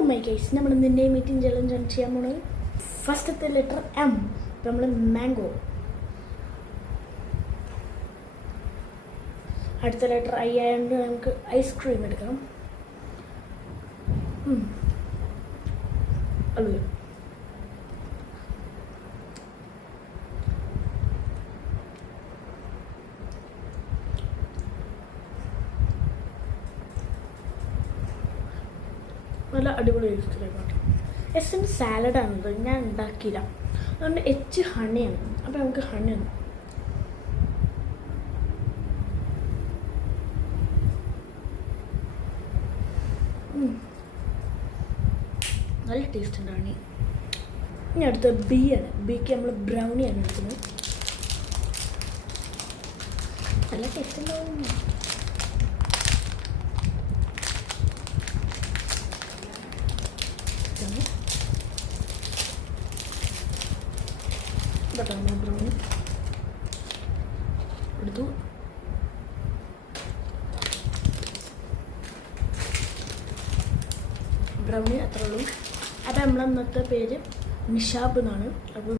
Oh my guys, നമ്മൾ ഇന്ന് meeting challenge ആണ് ചെയ്യാൻ പോകുന്നത്. ഫസ്റ്റത്തെ ലെറ്റർ എം. നമ്മൾ മാംഗോ. അടുത്ത ലെറ്റർ ഐ ആയതുകൊണ്ട് നമുക്ക് ഐസ്ക്രീം എടുക്കാം. അല്ല നല്ല അടിപൊളി ടേസ്റ്റിലായിക്കോട്ടെ. എസ്സിൻ്റെ സാലഡാണത്, ഞാൻ ഉണ്ടാക്കിയില്ല. അതുകൊണ്ട് എച്ച് ഹണിയാണ്. അപ്പോൾ നമുക്ക് ഹണി ഒന്ന് നല്ല ടേസ്റ്റ് ഉണ്ട് ഹണി. ഇനി അടുത്ത ബി ആണ്. ബിക്ക് നമ്മൾ ബ്രൗണിയാണ് എടുക്കുന്നത്. നല്ല ടേസ്റ്റ് ഉണ്ടാവും. ബട്ടർ ബ്രൗണി എടുത്തു. ബ്രൗണി അത്രേ ഉള്ളൂ. അപ്പം നമ്മളന്നത്തെ പേര് നിഷാബ് എന്നാണ്. അപ്പോൾ